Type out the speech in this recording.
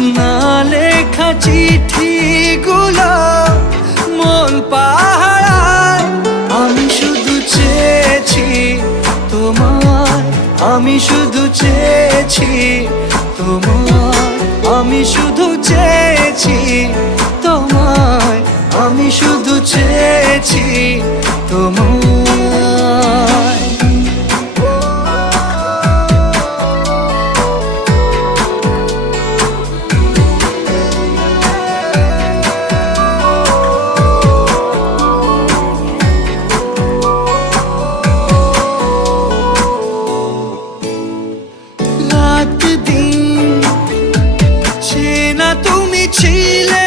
না লেখা চিঠিগুলো মন পাহারায়। আমি শুধু চেয়েছি তোমায়, আমি শুধু চেয়েছি তোমায়, আমি শুধু চেয়েছি তোমায়, আমি শুধু চেয়েছি তোমায়। রাত দিন চেনা তুমি ছিলে